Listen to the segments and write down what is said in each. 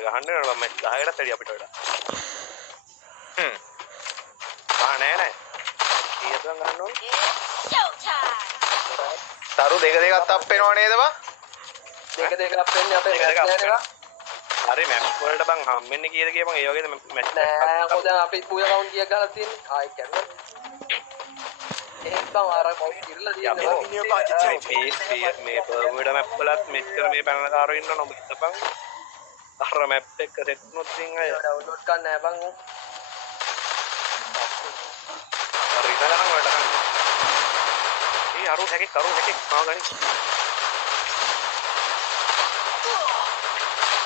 වැඩ ගහන්න වෙනවා මම 10කටත් වැඩි අපිට වඩා. නෑ නෑ. කීයද ගන්න ඕනේ? තරු දෙක අප්පෙනව නේද බං? දෙක අප් වෙන්නේ අපේ මැච් නෑනේ. හරි මැච් වලට බං හම්බෙන්නේ කීයද කියපන් ඒ වගේද මැච් නෑ කොහොමද අපි පූජා කවුන්ට් කීයක් ගහලා තියෙන්නේ? ආයි කරනවා. එහෙත් බං අර කිරලා තියෙනවා. මේ බර්මුඩා මැප් වලත් මෙච්චර මේ පැනන කාරෝ ඉන්න නොබ හිතපන්. අර මැප් එක සෙට් වුණොත් ඉතින් අය ඩවුන්ලෝඩ් කරන්න නෑ බං උන්. හරි නේද නම් වලට ගන්න. ඒ අරු හැකේ මාව ගනි.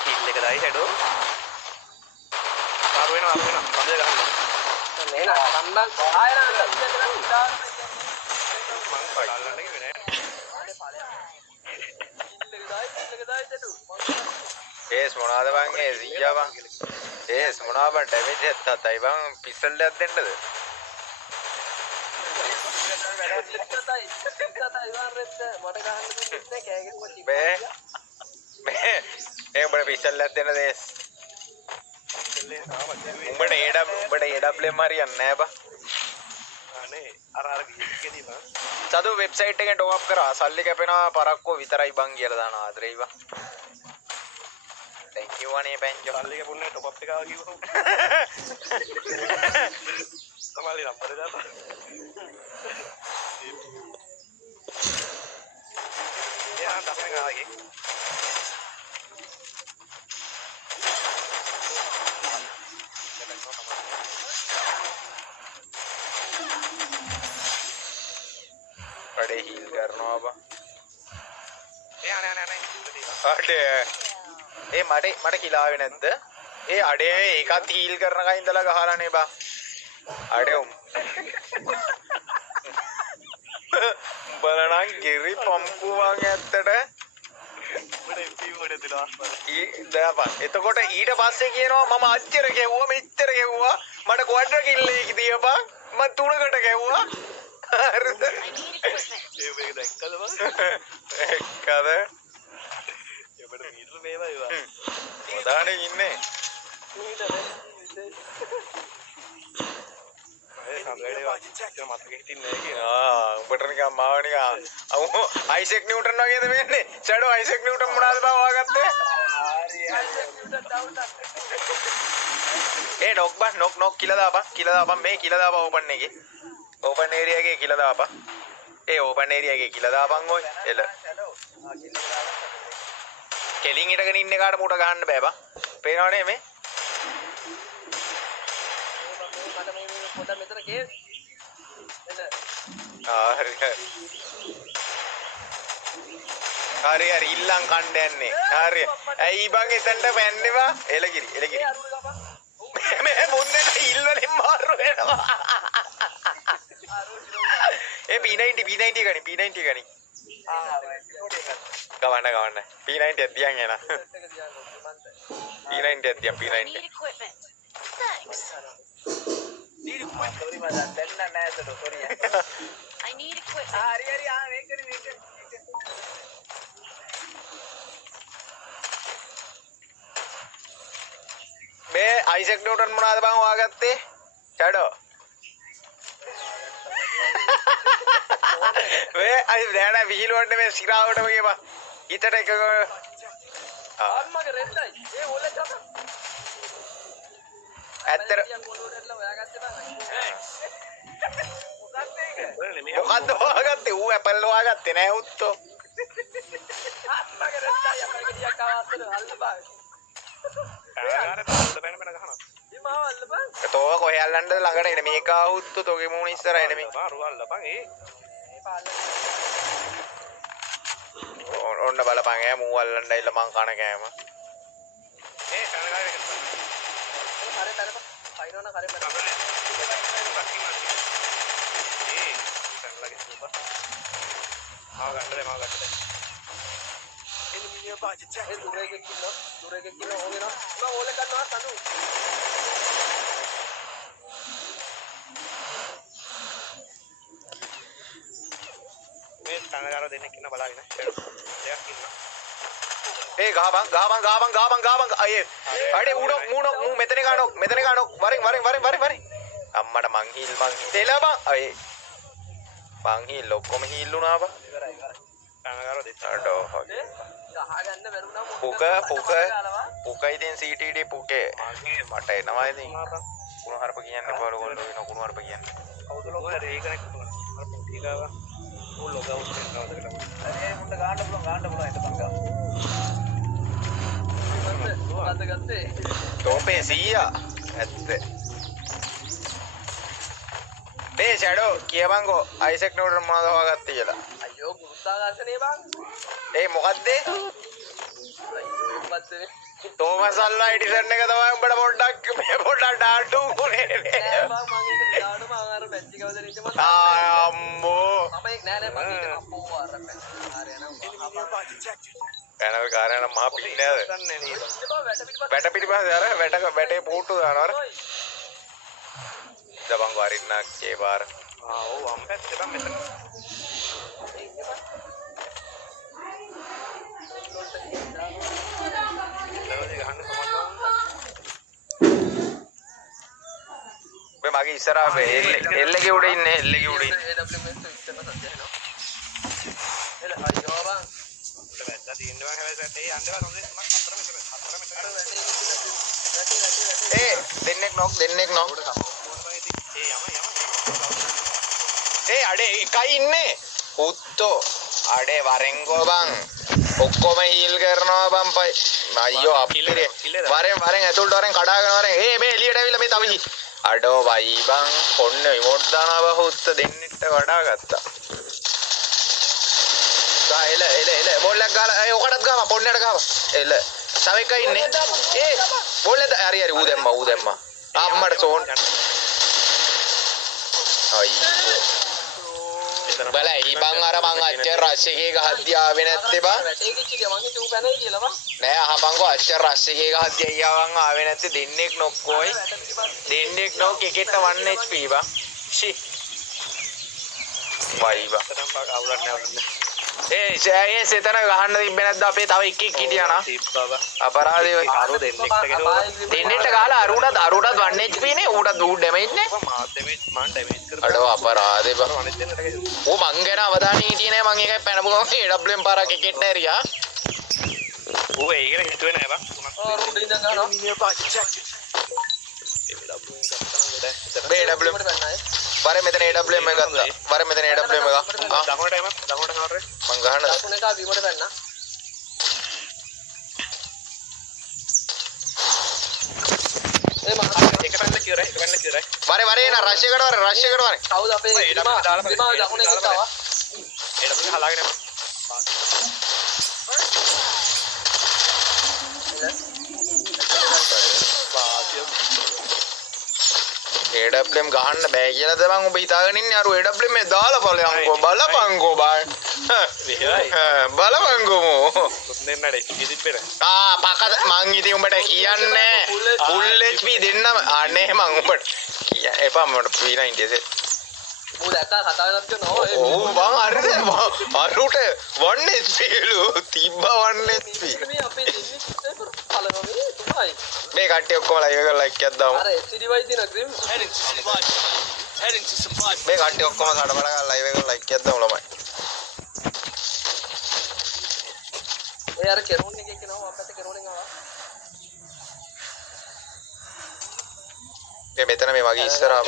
කිල් එක දායි ෂැඩෝ. අරු වෙනවා සම්දේ ගහන්න. මේ නා සම්බන් ආය නා මං බලන්න කිව්වේ නෑ. ඒස් මොනවාද බං ඒ සීයා බං ඒස් මොනවා බං ඩැමේජ් එකක් තත්යි බං පිස්සල් එකක් දෙන්නද මේ උඹට පිස්සල් එකක් දෙන්නද ඒස් උඹට AWM හරියන්නේ නෑ බං අනේ අර ගියේදී බං සතු වෙබ්සයිට් එකෙන් ටොප් අප් කරා සල්ලි කැපෙනවා පරක්කෝ විතරයි බං කියලා දානවා ආදරේ බං thank you අනේ බංජෝ සල්ලි කැපුණේ ටොප් අප් එකා කිව්වෝ තමයි නම්බර දාපන් යා තමයි ආගේ අඩේ හීල් කරනවා බං ඒ අනේ අඩේ ඒ මට කිලාවේ නැද්ද ඒ අඩේ ඒකත් හීල් කරන කයි ඉඳලා ගහලානේ බං අඩේ බලනන් ගිරි පම්පු වන් ඇත්තට එතකොට ඊට පස්සේ කියනවා මම අච්චර ගැව්වා මෙච්චර ගැව්වා මට ක්වඩර් කිල් එක දීපන් මම 3කට ගැව්වා හරිද ඒ මේක දැක්කද බං එක්කද එබට මීටර මේවා ඒවා මොදානේ ඉන්නේ උඹට නිකන් මාව නිකන් අයිසෙක් නිව්ටන් වගේද වෙන්නේ ෂැඩෝ අයිසෙක් නිව්ටන් මොනවද බං වාගත්තේ ඒ නොක් කියලා දාපන් මේ කියලා දාපන් ඕපන් එකේ ඕපන් ඒරියා එකේ කියලා දාපන් ඒ ඕපන් ඒරියා එකේ කියලා දාපන් ඔය එල කෙලින් හිටගෙන ඉන්න කාට මූට ගහන්න බෑ බං පේනවනේ මේ පොඩ මෙතන කේස් හරි ඉල්ලන් කණ්ඩ යන්නේ හරි ඇයි බං එතනට පැන්නවා එලගිරි මේ මුන්දේ ඉල් වලින් මාරු වෙනවා ඒ P90 ගනි P90 ගනි ගවන්න P90 එක තියන් එන P90 එක තියන් P90 need equipment sorry මම දැන් නෑ sorry I need equipment හරි මේක මේ අයිසෙක් නිව්ටන් මොනවද බං හොයාගත්තේ ෂැඩෝ මේ අයි දැන විහිළුවට මේ සිරාවටම ගියපන් හිතට එක අම්මගේ රෙද්දයි ඒ ඔල චප ඇත්තට මොකද්ද හොයාගත්තේ ඌ ඇපල් හොයාගත්තේ නෑ උත්තෝ අම්මගේ රෙද්දයි අපේ ගියක් අවස්තර අල්ල බා තෝ කොහේ අල්ලන්නද ළඟට එන මේක ආවුත් තෝගේ මූණ ඉස්සරහ එන මේ අල්ලපන් ඒ ඔන්න බලපන් ඈ මූ අල්ලන්න ඉල්ල මං කන කෑම ඒ කනගාර එක හරි තරම පයින්වන කරේ මට ඒ කනලගේ සුපර් මාව ගන්නද එනිමිය පාච් චෙක් දුරේක කිල්ලෝ ඕගෙන උනා ඕලේ ගන්නවා තනු මේ කනගාර දෙන්නෙක් ඉන්න බලාගෙන දෙයක් ඉන්න ගහපන් අය අඩේ මූ මෙතන ගානෝ වරෙන් අම්මට මං හිල් බං අය බං හිල් ඔක්කොම හිල් වුණා බං පැනලාරෝ දෙන්න අඩෝ ගහගන්න බැරුණා පුක ඉතින් CTD පුකේ මට එනවා ඉතින් කුණු හරප කියන්නේ බල ගොල්ලෝ වෙන කුණු හරප කියන්නේ කවුද ලොකෝ රේකනෙක් අර පුටිගාව ඕ ලොගව් කරනවාද කියලා අනේ මුන්න ගාන්න පුළුවන් හිටපන් ගා ගත්තේ තෝපේ 100 ඇත්ත මේ ෂැඩෝ කියවන්කෝ අයිසෙක් නිව්ටන් මොනවද හොයාගත්තේ කියලා අයියෝ ගුරුත්වාකර්ෂණේ බං ඒ මොකද්ද අයියෝ පස්සේ තෝමස් අල්ලා එඩිසන් එක තමයි උඹට පොඩ්ඩක් ඩාටු උනේ නෑ බං මම ඒක ඩාඩු මම අර පැච් එක වලට ඉච්ච මම අම්මෝ මම නෑ මම ඒක අපෝ අර පැච් පැනල් කාරයන මහා පින්නේද දන්නේ නේද වැට පිටිපස්සේ අර වැටේ පූට්ටු දානවා අර දබං වරින්නක් ඒ පාර ඔව් අම් පැත්තේ බං මෙතන මගේ ඉස්සරහා එල්ලගේ උඩ ඉන්නේ එල්ලගේ උඩ ඉන්නේ වැද්දා තියෙනවා හැබැයි ඒ අන්දවා හොඳේ මම හතර මෙතන ඒ දෙන්නෙක් නොක් ඒ යම අඩේ එකයි ඉන්නේ පුත්තෝ අඩේ වරෙන්කෝ බං ඔක්කොම හීල් කරනවා බං පයි අයියෝ අපිලේ වරෙන් ඇතුළට වරෙන් කඩාගෙන වරෙන් මේ එළියට ඇවිල්ලා මේ තවි අඩෝ වයි බං ඔන්න ඉමෝට් දානවා බහුත්ත දෙන්නෙක්ට වඩා ගත්තා ගා එල බෝලයක් ගාලා ඒ ඔකටත් ගාම පොන්නට ගාම එල තව එකයි ඉන්නේ ඒ බෝලෙද හරි ඌ දැම්මා අම්මට සෝන් අයියෝ බලා ඊබන් අර මං අච්චර රෂ් එකේ ගහද්දී ආවේ නැත්තේ බං වැටේ කිච්චිය මං හිතුව පැනයි කියලා බං නෑ අහපන්කෝ අච්චර රෂ් එකේ ගහද්දී අයියාවන් ආවේ නැත්තේ දෙන්නෙක් නොක්කෝයි දෙන්නෙක් නොක් එකෙක්ට 1 HP බං ෂි වයි බං තරම් පාක අවුලක් නෑ ඒ සෑයේ සෙතන ගහන්න තිබ්බේ නැද්ද අපේ තව එකෙක් හිටියා නා තිබ්බා අපරාධේ වයි අරෝ දෙන්නෙක්ට ගෙනෝ දෙන්නෙක්ට ගාලා අරුටත් 1 HP නේ ඌටත් ඌ ඩැමේජ් නේ මාත් ඩැමේජ් මං ඩැමේජ් කරා අඩෝ අපරාධේ බං අනිත් දෙන්නට ගෙනෝ ඌ මං ගැන අවධානය හිටියේ නෑ මං ඒකයි පැනපු ගමන් AWM පාරක් එකෙක්ට ඇරියා ඌ ඒකට හිතුවේ නෑ බං රෝඩ් ඉඳන් ගන්නවා AWM වර මෙතන AWM එක ගත්තා වර මෙතන AWM එක දකුණට එම දකුණට කවරේ මං ගහන්න දකුණ එක බිමට පැන්නා ඒ මම එක පැන්න කියරයි වර එන රෂ් එකට වර කවුද අපේ බිමා දකුණ එකට ආවා ඒඩබ්ලිව් හලාගෙන AWM ගහන්න බෑ කියලා තමන් ඔබ හිතාගෙන ඉන්නේ අර AWM එක දාලා බලයන්කෝ බලපංකෝ බං බලපංකෝ මෝ දෙන්නට ඉතින් පෙර පකද මං ඉතින් උඹට කියන්නේ full HP දෙන්නම අනේ මං උඹට එපා මට P90 set ඌ දැක්කා කතා වෙනත් කරනවා ඕ බං අරුට 1 HP ලු තිබ්බා 1 HP මේ අපේ දෙන්නේ පලනවා මේ තුමයි මේ කට්ටිය ඔක්කොම ලයිව් එක ලයික් එකක් දාමු අර SCD වයි දින ග්‍රීම් මේ කට්ටිය ඔක්කොම කඩ බඩ ගාලා ලයිව් එක ලයික් එකක් දාමු ළමයි ඒ අර කෙරෝන් එකේ කෙනවා අපිට කෙරෝනෙන් ආවා මේ මෙතන මේ වගේ ඉස්සරහා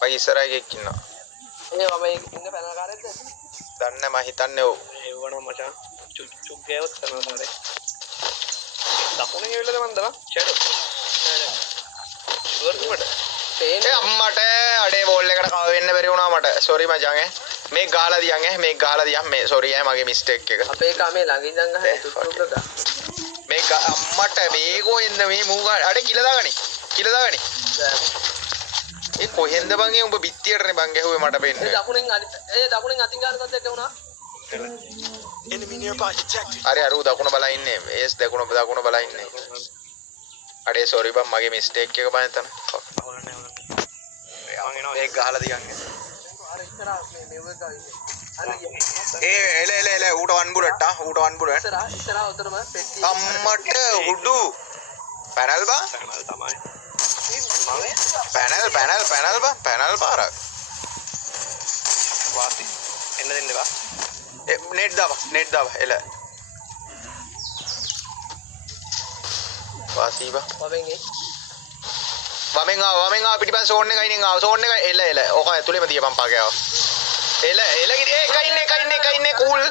වගේ ඉස්සරහා එකෙක් ඉන්නවා ඒ මම ඉන්න පැනකාරයක්ද දන්නේ මම හිතන්නේ ඔව් ඒවනම් මචං චුක් ගෑවත් කරනවා නේද දකුණේ ගෙවිලද මන්දම ෂැඩෝ නෑ ෂුවර් උඹට ඒ අම්මට අඩේ බෝල් එකට කව වෙන්න බැරි වුණා මට සෝරි මචං මේක ගහලා දියන් මේ සෝරි මගේ මිස්ටේක් එක අපේ කාමේ ළඟින් ඉඳන් ගහන තුට්ටුක මේක අම්මට මේකෝ එන්න මේ මූ අඩේ කිල දාගනි ඒ කොහෙන්ද බං උඹ බිත්තියටනේ බං ගැහුවේ මට පෙන්නේ දකුණෙන් අතින් ගන්න තත්ත්වයක් වුණා අර දකුණ බලා ඉන්නේ ඒස් දකුණ බලා ඉන්නේ අඩේ සෝරි බං මගේ මිස්ටේක් එක බං එතන අවුලක් නෑ ඒක ගහලා දියන් අර ඉස්සරහ මේ මෙව එක ඉන්නේ එල ඌට 1 බුලට් ඌට 1 බුලට් ඉස්සරහා උතරම පෙට්ටිය අම්මට හුඩු පැනල් බා තමයි පැනල් පාරක් වාසි එන්න දෙන්නවා නෙට් දාව එල වාසි බා වමෙන් වමෙන් ආව පිටිපස්ස ඕන් එකයි නේ ආව සෝන් එක එල ඔක ඇතුලේම තියපන් පාගෑව එල ගිර එකයි ඉන්නේ කූල්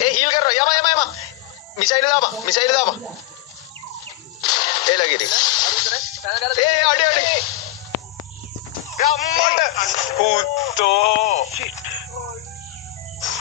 හීල් කරනවා යම මිසයිල් දාපන් එල ගිරි අඩේ අම්මට පුතෝ